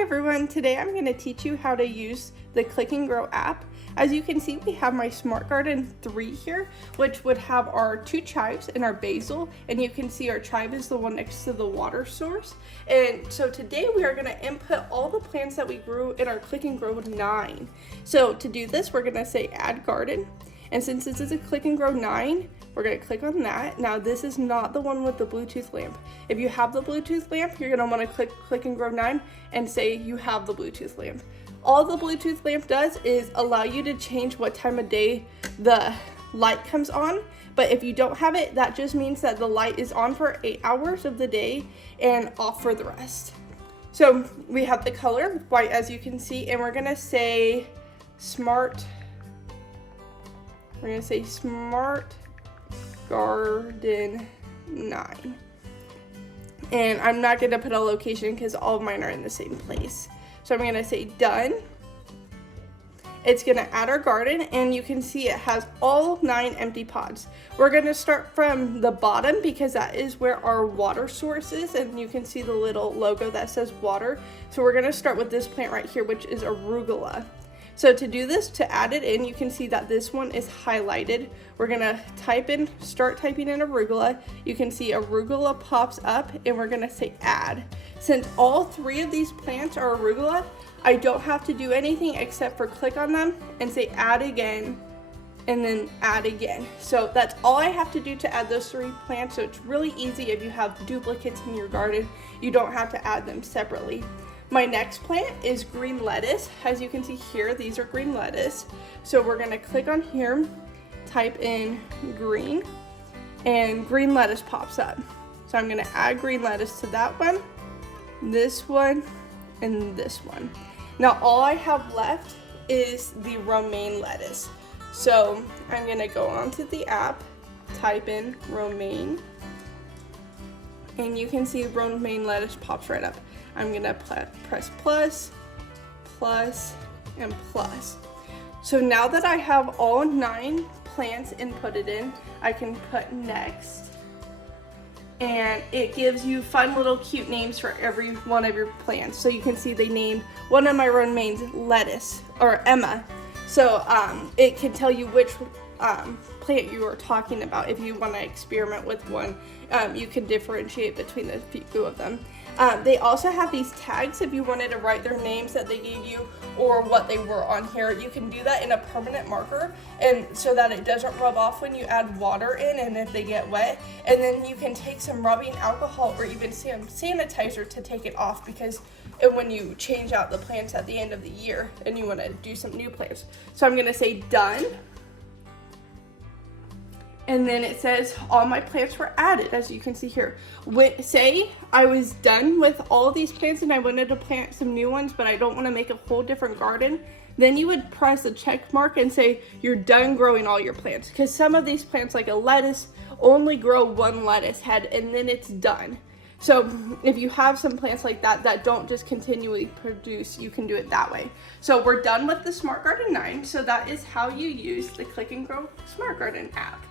Hi everyone, today I'm going to teach you how to use the Click and Grow app. As you can see, we have my Smart Garden 3 here, which would have our 2 chives and our basil, and you can see our chive is the one next to the water source. And so today we are going to input all the plants that we grew in our Click and Grow 9. So to do this, we're going to say add garden, and since this is a Click and Grow 9, we're going to click on that. Now this is not the one with the Bluetooth lamp. If you have the Bluetooth lamp, you're going to want to click and Grow 9 and say you have the Bluetooth lamp. All the Bluetooth lamp does is allow you to change what time of day the light comes on. But if you don't have it, that just means that the light is on for 8 hours of the day and off for the rest. So we have the color white, as you can see, and we're going to say Smart Garden 9. And I'm not going to put a location because all of mine are in the same place. So I'm going to say done. It's going to add our garden, and you can see it has all 9 empty pots. We're going to start from the bottom because that is where our water source is, and you can see the little logo that says water. So we're going to start with this plant right here, which is arugula. So to do this, to add it in, you can see that this one is highlighted. We're gonna start typing in arugula. You can see arugula pops up, and we're gonna say add. Since all 3 of these plants are arugula, I don't have to do anything except for click on them and say add again, and then add again. So that's all I have to do to add those 3 plants. So it's really easy if you have duplicates in your garden. You don't have to add them separately. My next plant is green lettuce. As you can see here, these are green lettuce. So we're gonna click on here, type in green, and green lettuce pops up. So I'm gonna add green lettuce to that one, this one, and this one. Now all I have left is the romaine lettuce. So I'm gonna go onto the app, type in romaine, and you can see romaine lettuce pops right up. I'm gonna press plus, plus, and plus. So now that I have all 9 plants inputted in, I can put next. And it gives you fun little cute names for every one of your plants. So you can see they named one of my romaines lettuce, or Emma. So it can tell you which plant you are talking about. If you want to experiment with one, you can differentiate between the few of them. They also have these tags if you wanted to write their names that they gave you or what they were on here. You can do that in a permanent marker, and so that it doesn't rub off when you add water in and if they get wet. And then you can take some rubbing alcohol or even some sanitizer to take it off, because when you change out the plants at the end of the year and you want to do some new plants. So I'm going to say done. And then it says all my plants were added, as you can see here. Say I was done with all these plants and I wanted to plant some new ones, but I don't want to make a whole different garden. Then you would press the check mark and say you're done growing all your plants. Because some of these plants, like a lettuce, only grow 1 lettuce head and then it's done. So if you have some plants like that that don't just continually produce, you can do it that way. So we're done with the Smart Garden 9. So that is how you use the Click and Grow Smart Garden app.